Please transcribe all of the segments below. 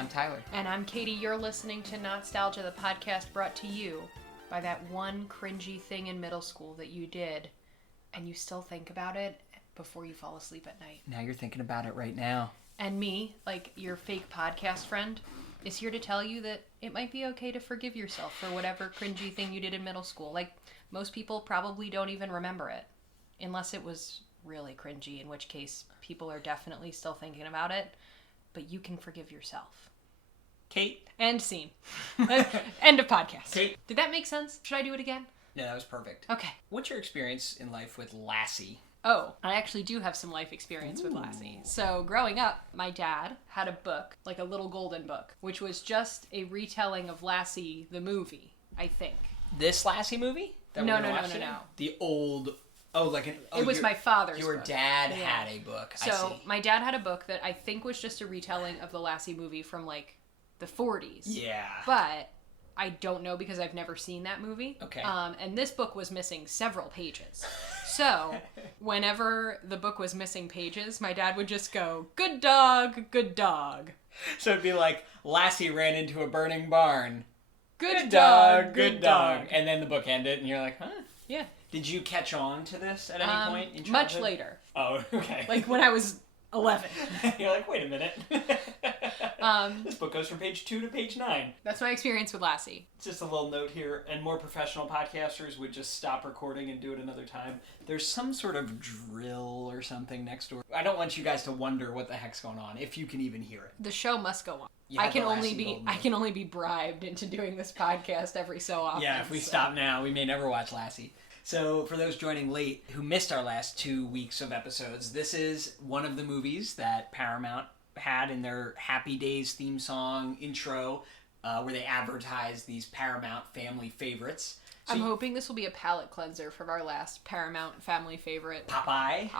I'm Tyler. And I'm Katie. You're listening to Not-Stalgia, the podcast brought to you by that one cringy thing in middle school that you did, and you still think about it before you fall asleep at night. Now you're thinking about it right now. And me, like your fake podcast friend, is here to tell you that it might be okay to forgive yourself for whatever cringy thing you did in middle school. Like, most people probably don't even remember it, unless it was really cringy, in which case people are definitely still thinking about it, but you can forgive yourself. Kate? End scene. End of podcast. Kate? Did that make sense? Should I do it again? No, that was perfect. Okay. What's your experience in life with Lassie? Oh, I actually do have some life experience with Lassie. So growing up, my dad had a book, like a little golden book, which was just a retelling of Lassie, the movie, I think. This Lassie movie? No. The old... Oh, like an... Oh, it was my father's Your book. dad had a book. So I see. my dad had a book that I think was just a retelling of the Lassie movie from, like, the 40s. Yeah. But I don't know because I've never seen that movie. Okay. And this book was missing several pages. So whenever the book was missing pages, my dad would just go, "Good dog, good dog." So it'd be like, Lassie ran into a burning barn. Good dog, good dog. And then the book ended, and you're like, huh? Yeah. Did you catch on to this at any point in childhood? Much later. Oh, okay. Like when I was 11. You're like, wait a minute. This book goes from page 2 to page 9. That's my experience with Lassie. Just a little note here, and more professional podcasters would just stop recording and do it another time. There's some sort of drill or something next door. I don't want you guys to wonder what the heck's going on, if you can even hear it. The show must go on. You I have can the only Lassie be Golden I Book. can only be bribed into doing this podcast every so often. Yeah, if we stop now, we may never watch Lassie. So, for those joining late who missed our last 2 weeks of episodes, this is one of the movies that Paramount had in their Happy Days theme song intro, where they advertised these Paramount family favorites. So I'm hoping this will be a palate cleanser from our last Paramount family favorite. Popeye.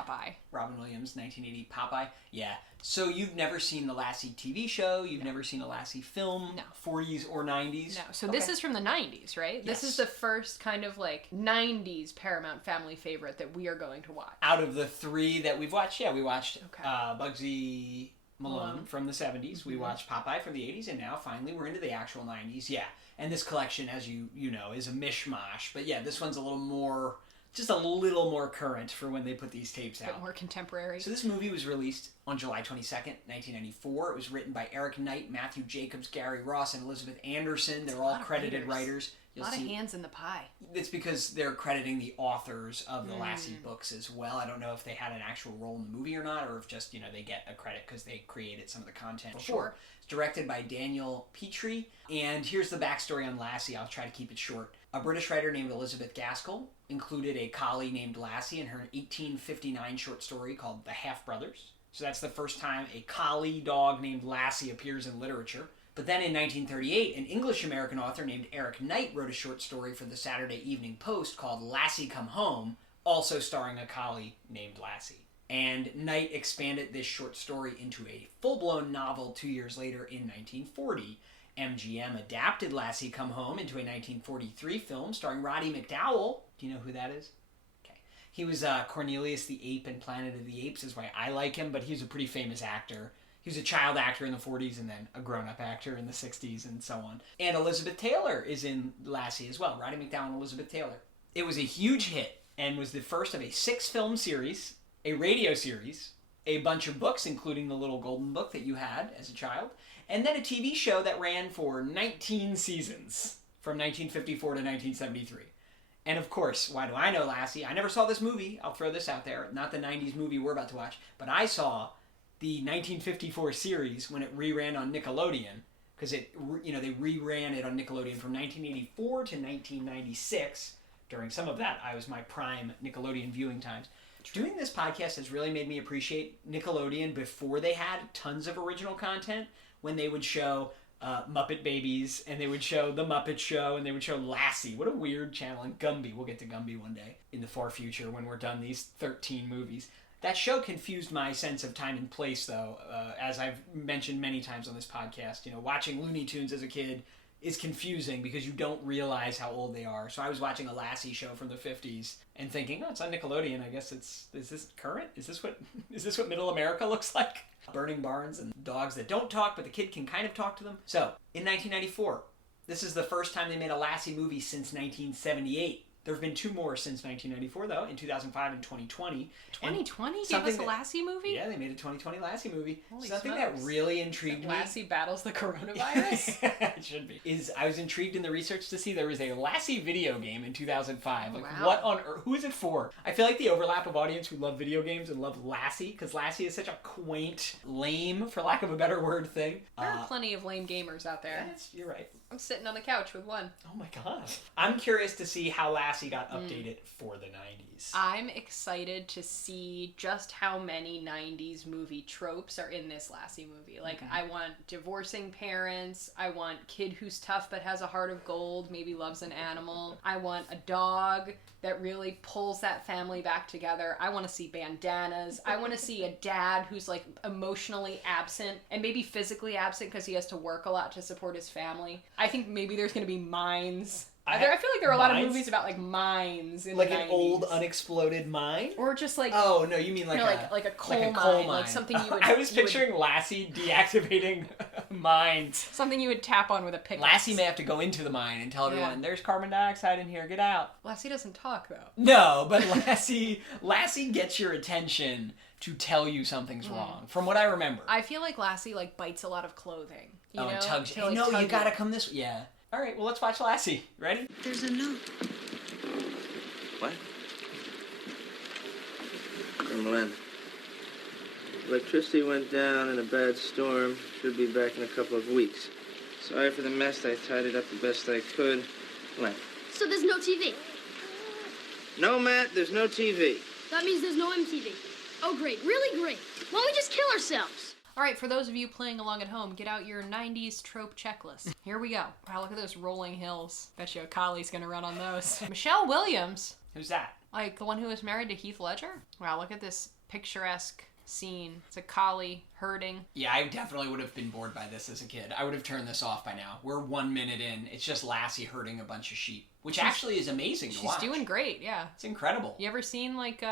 Robin Williams, 1980 Popeye. Yeah. So you've never seen the Lassie TV show? You've never seen a Lassie film? No. 40s or 90s? No. So this is from the 90s, right? Yes. This is the first kind of like 90s Paramount family favorite that we are going to watch. Out of the 3 that we've watched, we watched Okay. Bugsy Malone from the 70s. We watched Popeye from the 80s, and now finally we're into the actual 90s. Yeah. And this collection, as you know, is a mishmash. But yeah, this one's a little more, just a little more current for when they put these tapes A out. bit more contemporary. So this movie was released on July 22nd, 1994. It was written by Eric Knight, Matthew Jacobs, Gary Ross, and Elizabeth Anderson. They're all credited writers. A lot of hands in the pie. It's because they're crediting the authors of the Lassie books as well. I don't know if they had an actual role in the movie or not, or if just, they get a credit because they created some of the content before. Sure. It's directed by Daniel Petrie. And here's the backstory on Lassie. I'll try to keep it short. A British writer named Elizabeth Gaskell included a collie named Lassie in her 1859 short story called The Half Brothers. So that's the first time a collie dog named Lassie appears in literature. But then in 1938, an English-American author named Eric Knight wrote a short story for the Saturday Evening Post called Lassie Come Home, also starring a collie named Lassie. And Knight expanded this short story into a full-blown novel 2 years later in 1940. MGM adapted Lassie Come Home into a 1943 film starring Roddy McDowall. Do you know who that is? Okay. He was Cornelius the Ape in Planet of the Apes, is why I like him, but he's a pretty famous actor. He was a child actor in the 40s and then a grown-up actor in the 60s and so on. And Elizabeth Taylor is in Lassie as well. Roddy McDowall and Elizabeth Taylor. It was a huge hit and was the first of a 6-film series, a radio series, a bunch of books, including the little golden book that you had as a child, and then a TV show that ran for 19 seasons from 1954 to 1973. And of course, why do I know Lassie? I never saw this movie. I'll throw this out there. Not the 90s movie we're about to watch, but I saw the 1954 series when it reran on Nickelodeon, because they reran it on Nickelodeon from 1984 to 1996. During some of that, I was my prime Nickelodeon viewing times. Doing this podcast has really made me appreciate Nickelodeon before they had tons of original content, when they would show Muppet Babies, and they would show The Muppet Show, and they would show Lassie. What a weird channel. And Gumby. We'll get to Gumby one day in the far future when we're done these 13 movies. That show confused my sense of time and place, though, as I've mentioned many times on this podcast. Watching Looney Tunes as a kid is confusing because you don't realize how old they are. So I was watching a Lassie show from the 50s and thinking, oh, it's on Nickelodeon. I guess is this current? Is this what middle America looks like? Burning barns and dogs that don't talk, but the kid can kind of talk to them. So, in 1994, this is the first time they made a Lassie movie since 1978. There have been 2 more since 1994, though, in 2005 and 2020. 2020 gave us a Lassie movie? Yeah, they made a 2020 Lassie movie. Holy Something smokes. that really intrigued me. Lassie battles the coronavirus? It should be. I was intrigued in the research to see there was a Lassie video game in 2005. Like, wow. what on earth? Who is it for? I feel like the overlap of audience who love video games and love Lassie, because Lassie is such a quaint, lame, for lack of a better word, thing. There are plenty of lame gamers out there. Yes, you're right. I'm sitting on the couch with one. Oh my god. I'm curious to see how Lassie got updated for the 90s. I'm excited to see just how many 90s movie tropes are in this Lassie movie. Like, I want divorcing parents. I want kid who's tough but has a heart of gold, maybe loves an animal. I want a dog that really pulls that family back together. I want to see bandanas. I want to see a dad who's, like, emotionally absent and maybe physically absent because he has to work a lot to support his family. I think maybe there's going to be mines. I feel like there are a lot of movies about, like, mines in like the 90s. An old unexploded mine? Or just like... Oh, no, you mean like a coal mine. Like something you would... I was picturing Lassie deactivating mines. Something you would tap on with a pickaxe. Lassie may have to go into the mine and tell everyone, there's carbon dioxide in here, get out. Lassie doesn't talk, though. No, but Lassie gets your attention to tell you something's wrong, from what I remember. I feel like Lassie, like, bites a lot of clothing. You know? And tugs you. Like, No, you gotta come this way. Yeah. All right, well, let's watch Lassie. Ready? There's a note. What? From Len. Electricity went down in a bad storm. Should be back in a couple of weeks. Sorry for the mess. I tied it up the best I could. Len. So there's no TV? No, Matt, there's no TV. That means there's no MTV. Oh, great. Really great. Why don't we just kill ourselves? All right, for those of you playing along at home, get out your 90s trope checklist. Here we go. Wow, look at those rolling hills. Bet you a collie's gonna run on those. Michelle Williams. Who's that? Like, the one who was married to Heath Ledger? Wow, look at this picturesque scene. It's a collie herding. Yeah, I definitely would have been bored by this as a kid. I would have turned this off by now. We're 1 minute in. It's just Lassie herding a bunch of sheep, which actually is amazing to watch. She's doing great, yeah. It's incredible. You ever seen, like,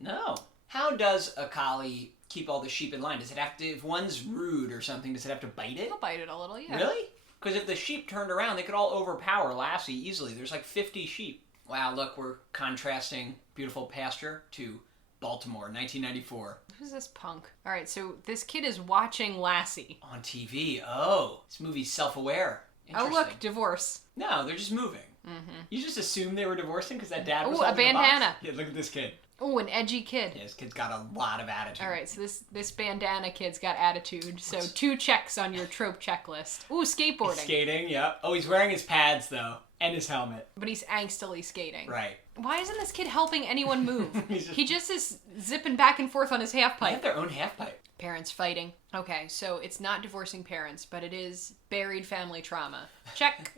No. How does a collie keep all the sheep in line? Does it have to, if one's rude or something, does it have to bite it? I'll bite it a little, yeah. Really? Because if the sheep turned around, they could all overpower Lassie easily. There's like 50 sheep. Wow, look, we're contrasting beautiful pasture to Baltimore, 1994. Who's this punk? All right, so this kid is watching Lassie. On TV. Oh, this movie's self-aware. Oh, look, divorce. No, they're just moving. Mm-hmm. You just assumed they were divorcing because that dad was Ooh, a holding the box? bandana. Yeah, look at this kid. Oh, an edgy kid. Yeah, this kid's got a lot of attitude. All right, so this bandana kid's got attitude. So 2 checks on your trope checklist. Ooh, skateboarding. Skating, yep. Oh, he's wearing his pads, though. And his helmet. But he's angstily skating. Right. Why isn't this kid helping anyone move? He's just- He just is zipping back and forth on his half They have pipe. their own half pipe. Parents fighting. Okay, so it's not divorcing parents, but it is buried family trauma. Check.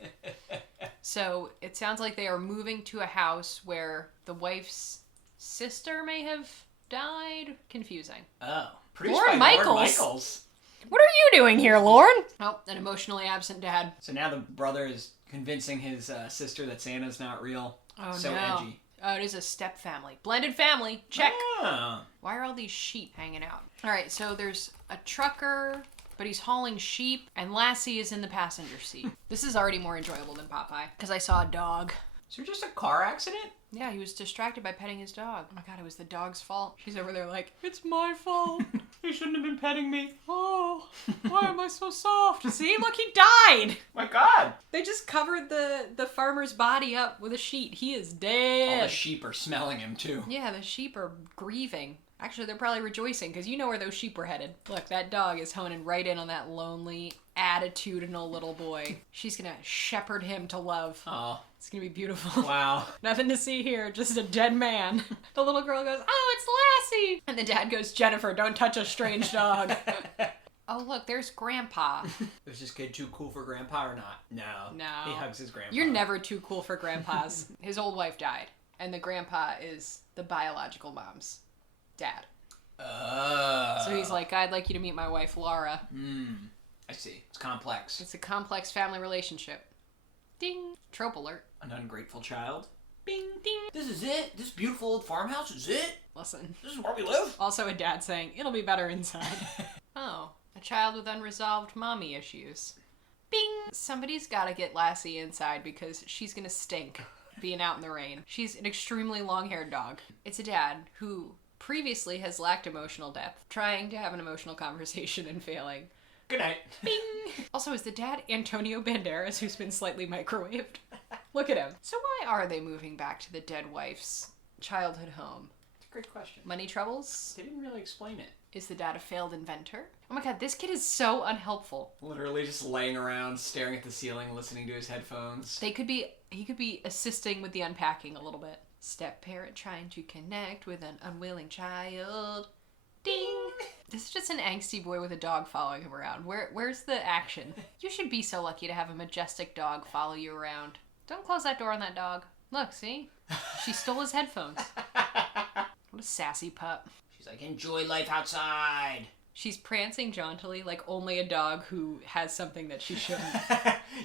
So it sounds like they are moving to a house where the wife's sister may have died. Confusing. Oh. Produced Lauren by Michaels. Lauren Michaels. What are you doing here, Lauren? Oh, an emotionally absent dad. So now the brother is convincing his sister that Santa's not real. Oh, so no. edgy. Oh, it is a step family. Blended family. Check. Oh. Why are all these sheep hanging out? All right, so there's a trucker, but he's hauling sheep, and Lassie is in the passenger seat. This is already more enjoyable than Popeye, because I saw a dog. Is there just a car accident? Yeah, he was distracted by petting his dog. Oh my god, it was the dog's fault. She's over there like, it's my fault. You shouldn't have been petting me. Oh, why am I so soft? See, look, he died. My god. They just covered the farmer's body up with a sheet. He is dead. All the sheep are smelling him, too. Yeah, the sheep are grieving. Actually, they're probably rejoicing, because you know where those sheep were headed. Look, that dog is honing right in on that lonely, attitudinal little boy. She's gonna shepherd him to love. Oh. It's gonna be beautiful. Wow. Nothing to see here, just a dead man. The little girl goes, oh, it's Lassie! And the dad goes, Jennifer, don't touch a strange dog. Oh, look, there's Grandpa. Is this kid too cool for Grandpa or not? No. No. He hugs his grandpa. You're never too cool for grandpas. His old wife died, and the grandpa is the biological mom's dad. So he's like, I'd like you to meet my wife, Laura. I see. It's complex. It's a complex family relationship. Ding. Trope alert. An ungrateful child. Bing, ding. This is it? This beautiful old farmhouse is it? Listen. This is where we live? Also a dad saying, it'll be better inside. Oh, a child with unresolved mommy issues. Bing! Somebody's gotta get Lassie inside because she's gonna stink being out in the rain. She's an extremely long-haired dog. It's a dad who previously has lacked emotional depth, trying to have an emotional conversation and failing. Good night. Bing! Also, is the dad Antonio Banderas, who's been slightly microwaved? Look at him. So why are they moving back to the dead wife's childhood home? It's a great question. Money troubles? They didn't really explain it. Is the dad a failed inventor? Oh my god, this kid is so unhelpful. Literally just laying around, staring at the ceiling, listening to his headphones. He could be assisting with the unpacking a little bit. Step parent trying to connect with an unwilling child. Ding! This is just an angsty boy with a dog following him around. Where's the action? You should be so lucky to have a majestic dog follow you around. Don't close that door on that dog. Look, see? She stole his headphones. What a sassy pup. She's like, enjoy life outside. She's prancing jauntily like only a dog who has something that she shouldn't.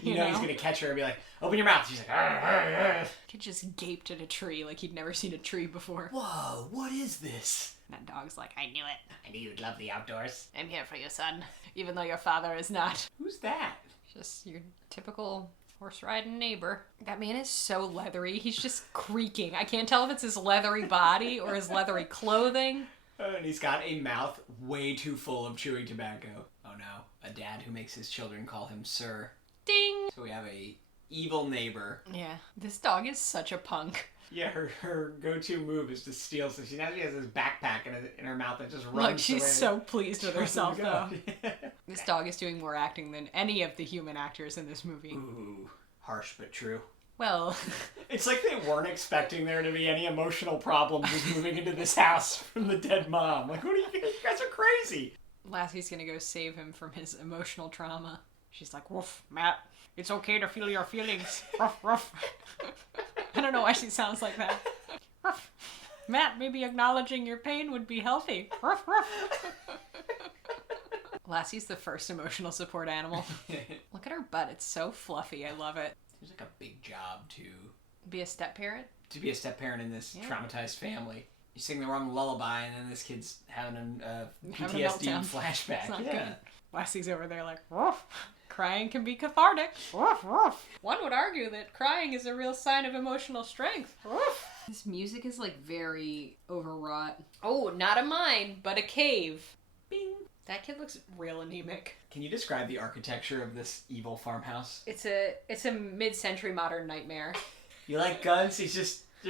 you know he's gonna catch her and be like, open your mouth. She's like, arr, arr, arr. Kid just gaped at a tree like he'd never seen a tree before. Whoa, what is this? That dog's like, I knew it. I knew you'd love the outdoors. I'm here for you, son. Even though your father is not. Who's that? Just your typical horse-riding neighbor. That man is so leathery. He's just creaking. I can't tell if it's his leathery body or his leathery clothing. And he's got a mouth way too full of chewing tobacco. Oh no, a dad who makes his children call him sir. Ding! So we have a evil neighbor. Yeah, this dog is such a punk. Yeah, her go-to move is to steal. So she has this backpack in her mouth that just runs Look, she's away. so pleased with herself, though. Yeah. This dog is doing more acting than any of the human actors in this movie. Ooh, harsh but true. Well, It's like they weren't expecting there to be any emotional problems with moving into this house from the dead mom. Like, what are you guys are crazy. Lassie's gonna go save him from his emotional trauma. She's like, woof, Matt, it's okay to feel your feelings. Ruff, ruff. I don't know why she sounds like that. Ruff. Matt, maybe acknowledging your pain would be healthy. Ruff, ruff. Lassie's the first emotional support animal. Look at her butt. It's so fluffy. I love it. Seems like a big job to Be a step-parent? be a step-parent in this Yeah. traumatized family. You sing the wrong lullaby and then this kid's having a Having a PTSD meltdown. flashback. It's not Yeah. good. Lassie's over there like, woof. Crying can be cathartic. Woof, woof. One would argue that crying is a real sign of emotional strength. Woof. This music is like very overwrought. Oh, not a mine, but a cave. Bing. That kid looks real anemic. Can you describe the architecture of this evil farmhouse? It's a mid-century modern nightmare. You like guns? They're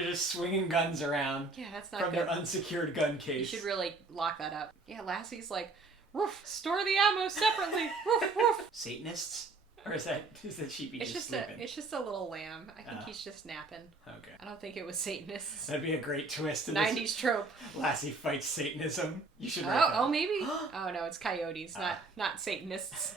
just swinging guns around Yeah, that's not from good. their unsecured gun You case. should really lock that up. Yeah, Lassie's like, woof, store the ammo separately. Woof, woof. Satanists? Or is that sheepy It's just just sleeping? it's just a little lamb. I think Oh. he's just napping. Okay. I don't think it was Satanists. That'd be a great twist to this. 90s trope. Lassie fights Satanism. You should write that. Oh, maybe. Oh no, it's coyotes, not Satanists.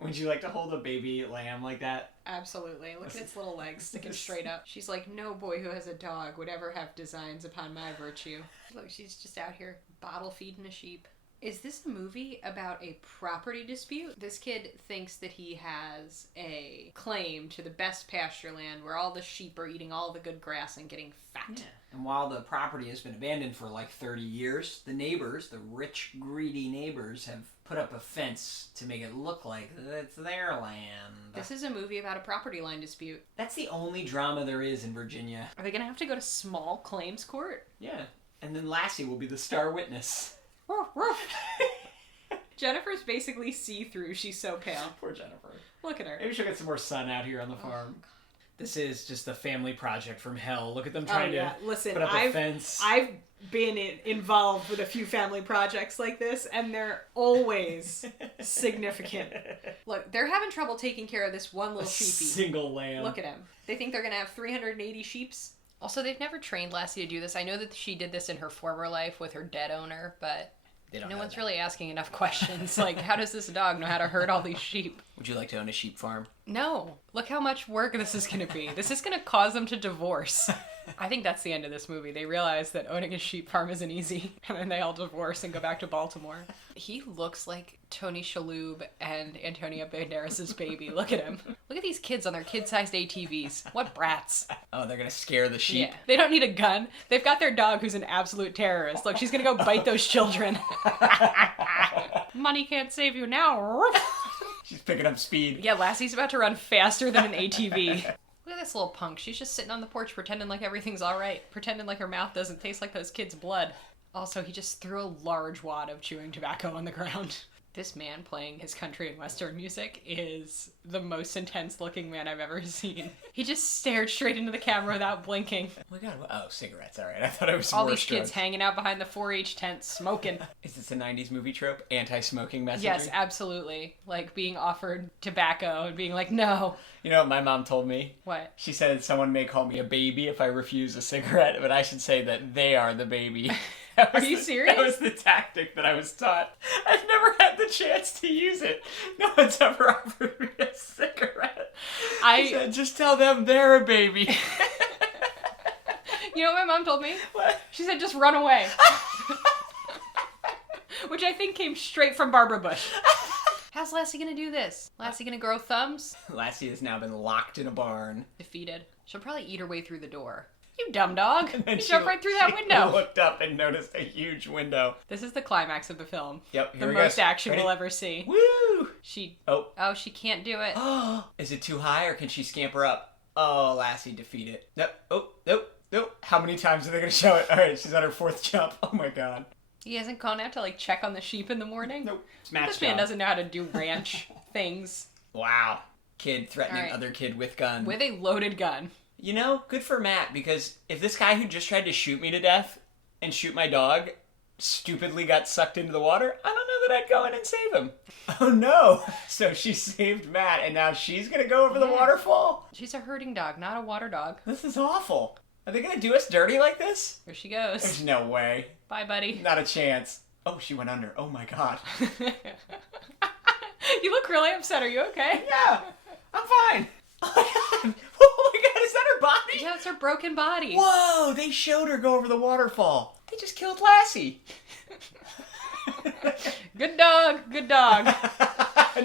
Would you like to hold a baby lamb like that? Absolutely. Look at its little legs sticking straight up. She's like, no boy who has a dog would ever have designs upon my virtue. Look, she's just out here bottle feeding a sheep. Is this a movie about a property dispute? This kid thinks that he has a claim to the best pasture land where all the sheep are eating all the good grass and getting fat. And while the property has been abandoned for like 30 years, the neighbors, the rich, greedy neighbors, have put up a fence to make it look like it's their land. This is a movie about a property line dispute. That's the only drama there is in Virginia. Are they gonna have to go to small claims court? Yeah. And then Lassie will be the star witness. Jennifer's basically see-through. She's so pale. Poor Jennifer. Look at her. Maybe she'll get some more sun out here on the farm. God. This is just a family project from hell. Look at them trying to Listen, put up a fence. I've been involved with a few family projects like this, and they're always significant. Look, they're having trouble taking care of this one little sheepy. Single lamb. Look at him. They think they're gonna have 380 sheeps. Also, they've never trained Lassie to do this. I know that she did this in her former life with her dead owner, but They don't no know one's that. really asking enough questions. Like, how does this dog know how to herd all these sheep? Would you like to own a sheep farm? No. Look how much work this is going to be. This is going to cause them to divorce. I think that's the end of this movie. They realize that owning a sheep farm isn't easy, and then they all divorce and go back to Baltimore. He looks like Tony Shalhoub and Antonio Banderas' baby. Look at him. Look at these kids on their kid-sized ATVs. What brats. Oh, they're gonna scare the sheep. Yeah. They don't need a gun. They've got their dog who's an absolute terrorist. Look, she's gonna go bite those children. Money can't save you now. She's picking up speed. Yeah, Lassie's about to run faster than an ATV. Look at this little punk. She's just sitting on the porch pretending like everything's all right. Pretending like her mouth doesn't taste like those kids' blood. Also, he just threw a large wad of chewing tobacco on the ground. This man playing his country and western music is the most intense looking man I've ever seen. He just stared straight into the camera without blinking. Oh my god, oh, cigarettes, alright. I thought it was All worse these kids drugs. hanging out behind the 4-H tent smoking. Is this a 90s movie trope? Anti-smoking messaging? Yes, absolutely. Like being offered tobacco and being like, no. You know what my mom told me? What? She said someone may call me a baby if I refuse a cigarette, but I should say that they are the baby. Are you serious? That was the tactic that I was taught. I've never had the chance to use it. No one's ever offered me a cigarette. I said, just tell them they're a baby. You know what my mom told me? What? She said, just run away. Which I think came straight from Barbara Bush. How's Lassie gonna do this? Lassie gonna grow thumbs? Lassie has now been locked in a barn. Defeated. She'll probably eat her way through the door. You dumb dog. And You jumped right through that she window. looked up and noticed a huge window. This is the climax of the film. Yep, here The we go. most action Ready? we'll ever see. Woo! She... Oh. Oh, she can't do it. Is it too high or can she scamper up? Oh, Lassie defeated. Nope. Oh, nope. Nope. How many times are they going to show it? All right, she's on her 4th jump. Oh my god. He hasn't gone out to, like, check on the sheep in the morning? Nope. Smash This man doesn't know how to do ranch things. Wow. Kid threatening All right. other kid with gun. With a loaded gun. You know, good for Matt, because if this guy who just tried to shoot me to death and shoot my dog stupidly got sucked into the water, I don't know that I'd go in and save him. Oh no. So she saved Matt and now she's going to go over the waterfall? She's a herding dog, not a water dog. This is awful. Are they going to do us dirty like this? Here she goes. There's no way. Bye, buddy. Not a chance. Oh, she went under. Oh my god. You look really upset. Are you okay? Yeah, I'm fine. Oh my god. Oh my god, is that her body? Yeah, it's her broken body. Whoa, they showed her go over the waterfall. They just killed Lassie. Good dog. Good dog.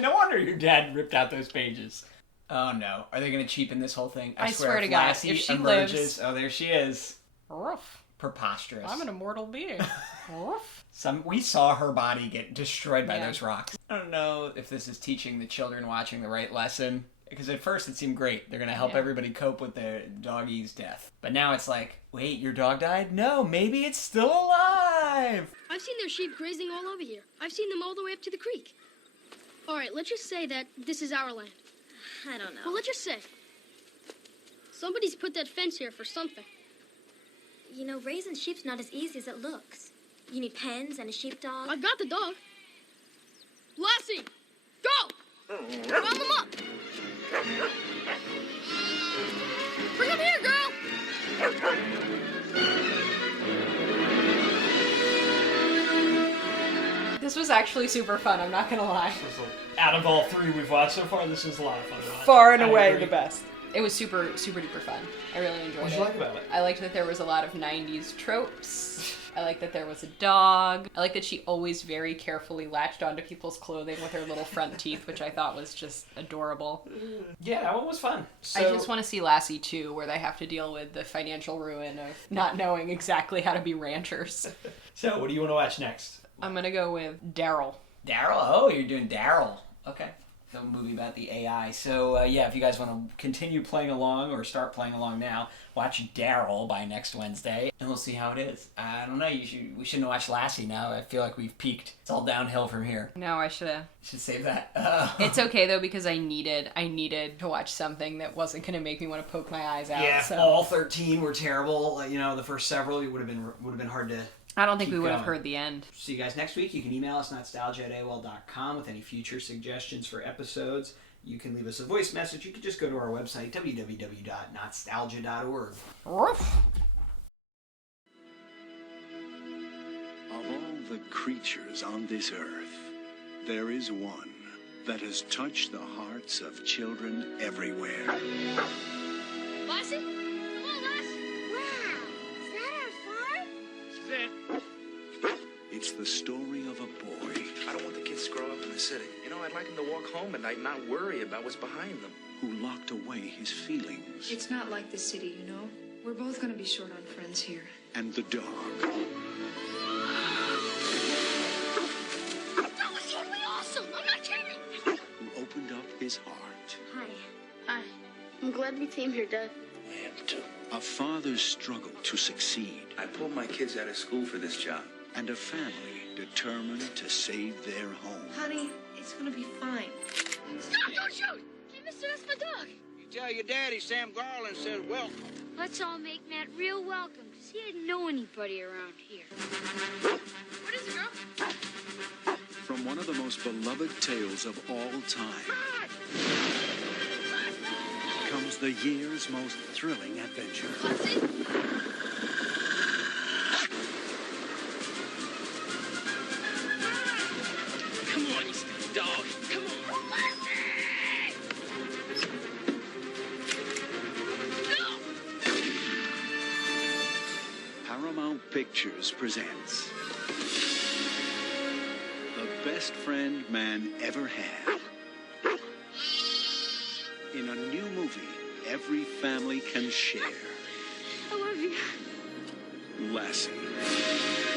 No wonder your dad ripped out those pages. Oh no. Are they going to cheapen this whole thing? I swear if to God, Lassie if she emerges, lives- oh, there she is. Ruff. Preposterous. I'm an immortal being. Ruff. We saw her body get destroyed by Yeah. those rocks. I don't know if this is teaching the children watching the right lesson. Because at first it seemed great. They're going to help everybody cope with their doggie's death. But now it's like, wait, your dog died? No, maybe it's still alive. I've seen their sheep grazing all over here. I've seen them all the way up to the creek. All right, let's just say that this is our land. I don't know. Well, let's just say somebody's put that fence here for something. You know, raising sheep's not as easy as it looks. You need pens and a sheepdog. I've got the dog. Lassie, go! Round them up. Bring them here, girl. This was actually super fun. I'm not gonna lie. Out of all 3 we've watched so far, this was a lot of fun to watch. Far and I away agree. the best. It was super, super duper fun. I really enjoyed What did it. you like about it? I liked that there was a lot of 90s tropes. I like that there was a dog. I like that she always very carefully latched onto people's clothing with her little front teeth, which I thought was just adorable. Yeah, that one was fun. I just want to see Lassie 2, where they have to deal with the financial ruin of not knowing exactly how to be ranchers. So, what do you want to watch next? I'm gonna go with Daryl. Daryl? Oh, you're doing Daryl. Okay. The movie about the AI. So, yeah, if you guys want to continue playing along or start playing along now, watch Daryl by next Wednesday, and we'll see how it is. I don't know. We shouldn't watch Lassie now. I feel like we've peaked. It's all downhill from here. No, I should have. Should save that. It's okay though, because I needed to watch something that wasn't gonna make me want to poke my eyes out. Yeah, so. all 13 were terrible. You know, the first several would have been hard to. I don't think Keep we would have going. heard the end. See you guys next week. You can email us Not-Stalgia@AOL.com with any future suggestions for episodes. You can leave us a voice message. You can just go to our website, www.notstalgia.org. Ruff. Of all the creatures on this earth, there is one that has touched the hearts of children everywhere. Lassie? Come on, Lassie. It's the story of a boy I don't want the kids to grow up in the city. You know, I'd like them to walk home at night and not worry about what's behind them. who locked away his feelings, It's not like the city, you know? We're both gonna be short on friends here. and the dog That was totally awesome! I'm not kidding! who opened up his heart. Hi. Hi. I'm glad we came here, Dad. I am too. A father's struggle to succeed, I pulled my kids out of school for this job. and a family determined to save their home. Honey, it's gonna be fine. Stop! Don't shoot! Hey, mister, that's my dog. You tell your daddy Sam Garland says welcome. Let's all make Matt real welcome, because he didn't know anybody around here. Where does it go? From one of the most beloved tales of all time comes the year's most thrilling adventure. Come on, you stupid dog. Come on. Paramount Pictures presents The Best Friend Man Ever Had. In a new movie every family can share. I love you. Lassie.